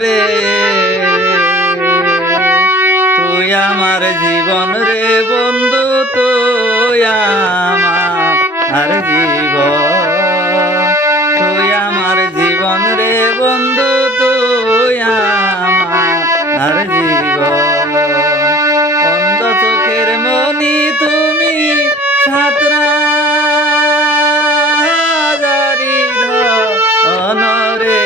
রে তুই আমার জীবন রে বন্ধু তুই আমার জীবন তুই আমার জীবন রে বন্ধু তুই আমার জীবন অন্ধ চোখের মনি তুমি সাতরা রে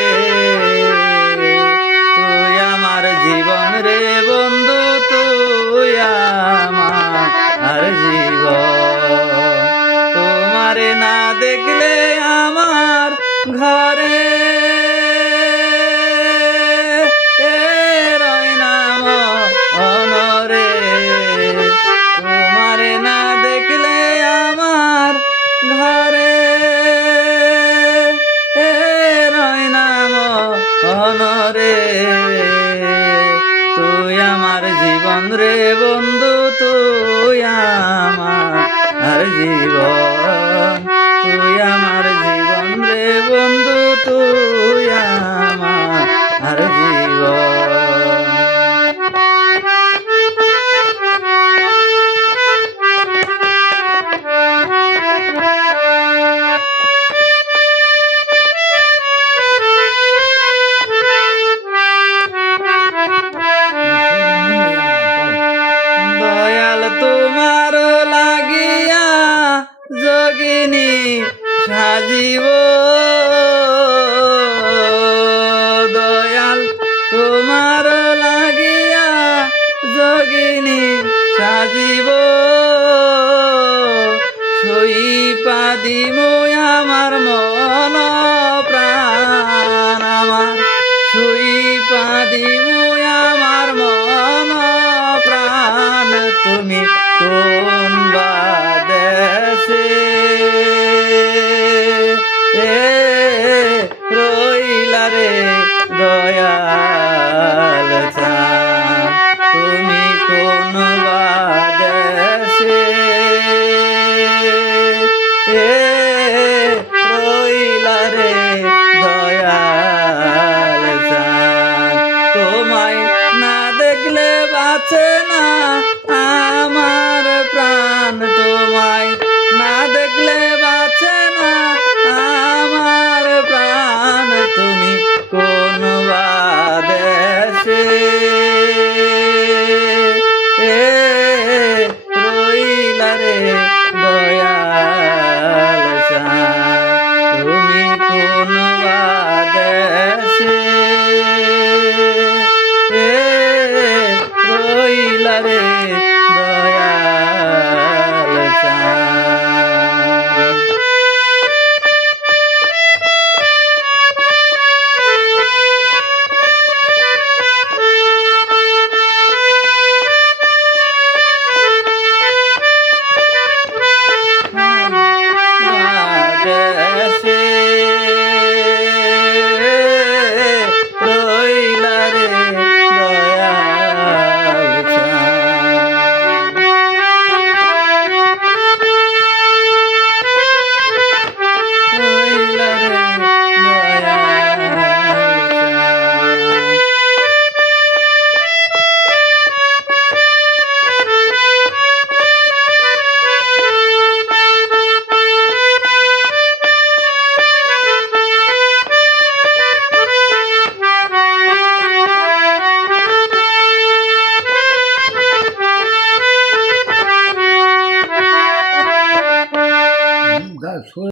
তুই আমার জীবন রে বন্ধু তুই আমার জীবন তোমারে না দেখলে আমার ঘরে রয় নাম অনরে তোমারে না দেখলে আমার ঘরে অনরে তুই আমার জীবন রে বন্ধু তুই আমার জীবন।